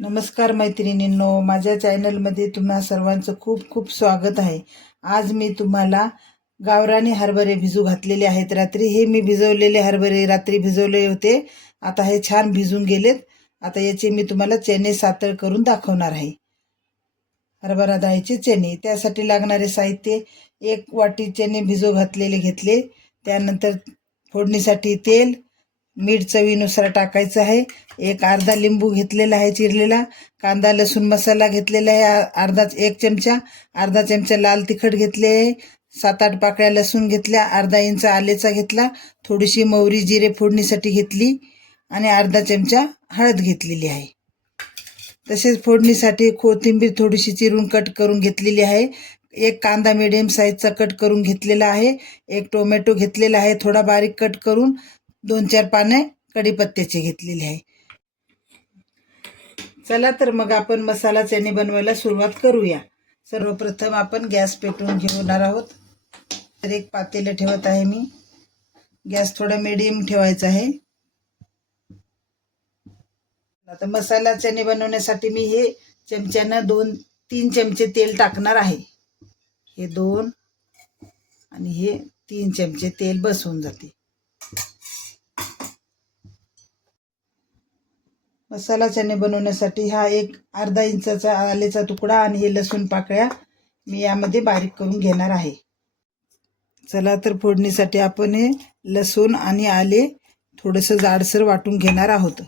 नमस्कार मैत्रिणींनो, माझ्या चॅनलमध्ये तुम्हा सर्वांचं खूप खूप स्वागत आहे। आज मी तुम्हाला गावरानी हरभरे भिजू घातलेले आहेत। रात्री हे मी भिजवलेले हरभरे रात्री भिजवले होते। आता हे छान भिजून गेलेत। आता याचे मी तुम्हाला चणे सातळ करून दाखवणार आहे। हरभरा डाळीचे चणे, त्यासाठी लागणारे साहित्य: 1 वाटी चणे भिजू घातलेले घेतले। त्यानंतर फोडणीसाठी तेल, मीठ चवीनुसार टाकायचं आहे। अर्धा लिंबू घेतलेला आहे चिरलेला। कांदा लसूण मसाला घेतलेला आहे 1 चमचा। अर्धा चमचा लाल तिखट घेतले आहे। 7-8 पाकळ्या लसूण घेतल्या। अर्धा इंच आलेचा घेतला। थोडीशी मोहरी जिरे फोडणीसाठी घेतली आणि अर्धा चमचा हळद घेतलेली आहे। तसेच फोडणीसाठी कोथिंबीर थोडीशी चिरून कट करून घेतलेली आहे। 1 कांदा मीडियम साईजचा कट करून घेतलेला आहे। 1 टोमॅटो घेतलेला आहे थोडा बारीक कट करून। 2-4 पाने कढीपत्त्याचे घेतलेले आहे। चला तर मग आपण मसाला चणे बनवायला सुरुवात करूया। सर्वप्रथम आपण गॅस पेटवून घेणार आहोत। तर एक पातेलं ठेवत आहे मी। गॅस थोडा मीडियम ठेवायचा आहे। आता मसाला चणे बनवण्यासाठी मी हे चमच्याने 2-3 चमचे तेल टाकणार आहे। हे 2 आणि हे 3 चमचे तेल बसवून जाते। मसाला चणे बनवण्यासाठी हा अर्धा इंचाचा आलेचा तुकडा आणि हे लसूण पाकळ्या मी यामध्ये बारीक करून घेणार आहे। चला तर फोडणीसाठी आपण हे लसूण आणि आले थोडंसं जाडसर वाटून घेणार आहोत।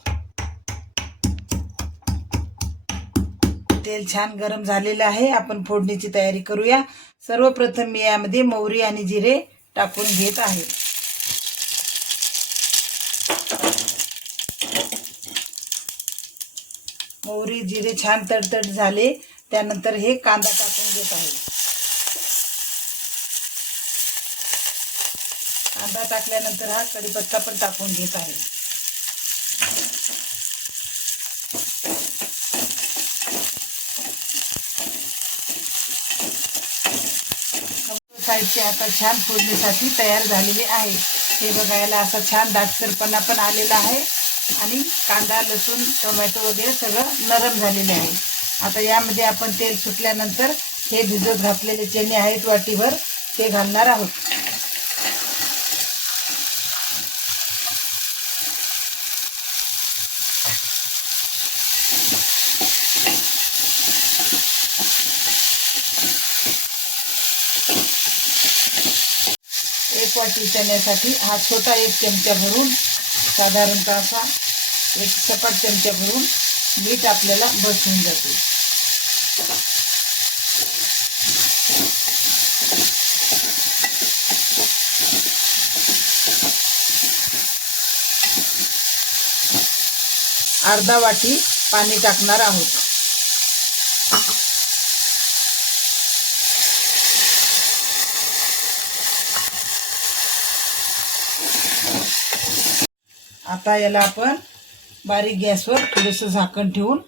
तेल छान गरम झालेलं आहे। आपण फोडणीची तयारी करूया। सर्वप्रथम मी यामध्ये मोहरी आणि जिरे टाकून घेत आहे। मोहरी जिरे छान तडतड झाले त्यानंतर हे कांदा टाकून घेत आहे। कांदा टाकल्यानंतर हा कढीपत्ता पण टाकून घेत आहे। साहित्य आता छान फोडणीसाठी तयार झालेले आहे। हे बघायला असा छान दाटसरपणा पण आलेला आहे आणि कांदा लसूण टोमॅटो वगैरे सगळं नरम झालेले आहे। आता यामध्ये आपण तेल सुटल्यानंतर हे भिजत घातलेले चणे आहेत वाटीभर ते घालणार आहोत। एक वाटी चण्यासाठी हा छोटा 1 चमचा भरून साधारणतः असा 1 सपाट चमचा भरून मीठ आपल्याला बसवून जाते। अर्धा वाटी पाणी टाकणार आहोत। आता याला आपण बारीक गॅसवर थोडंसं झाकण ठेवून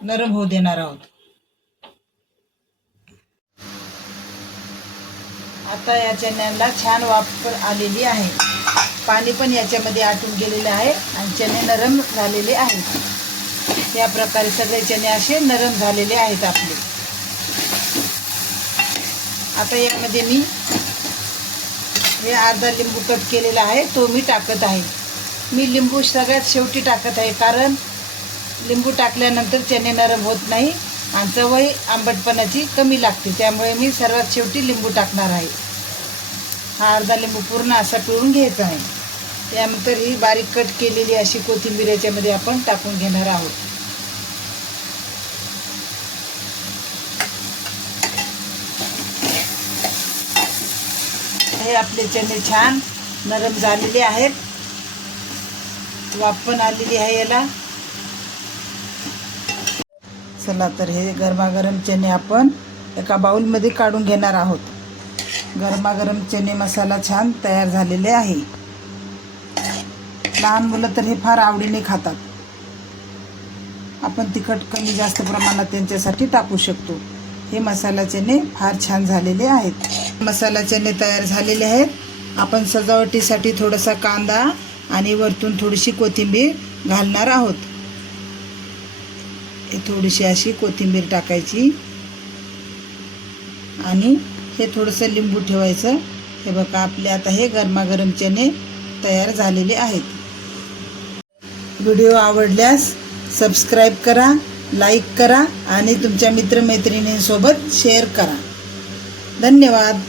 नरम होऊ देणार आहोत। आता या चण्याला छान वाफ आलेली आहे। पाणी पण याच्यामध्ये आटून गेलेले आहे आणि चणे नरम झालेले आहेत। या प्रकारे सगळे चणे असे नरम झालेले आहेत आपले। आता यामध्ये मी हे अर्धा लिंबू कट केलेला आहे तो मी टाकत आहे। मी लिंबू सगळ्यात शेवटी टाकत आहे कारण लिंबू टाकल्यानंतर चणे नरम होत नाही आणि चवही आंबटपणाची कमी लागते, त्यामुळे मी सर्वात शेवटी लिंबू टाकणार आहे। हा अर्धा लिंबू पूर्ण असा पिळून घ्यायचा आहे। त्यानंतर ही बारीक कट केलेली अशी कोथिंबीर याच्यामध्ये आपण टाकून घेणार आहोत। हे आपले चणे छान नरम झालेले आहेत। वाफ पण आलेली आहे याला। चला तर हे गरमागरम चणे आपण एका बाउलमध्ये काढून घेणार आहोत। गरमागरम चणे मसाला छान तयार झालेले आहे। लहान मुलं तर हे फार आवडीने खातात। आपण तिखट कमी जास्त प्रमाणात त्यांच्यासाठी टाकू शकतो। हे मसाला चणे फार छान झालेले आहेत। मसाला चणे तयार झालेले आहेत। आपण सजावटीसाठी थोडासा कांदा आणि वरतून थोडीशी कोथिंबीर घालणार आहोत। थोडीशी अशी कोथिंबीर टाकायची आणि हे थोडंसं लिंबू ठेवायचं. हे बघा आपले आता हे गरमागरम चणे तयार झालेले आहेत. व्हिडिओ आवडल्यास सबस्क्राईब करा, लाईक करा आणि तुमच्या मित्रमैत्रिणींसोबत शेअर करा. धन्यवाद.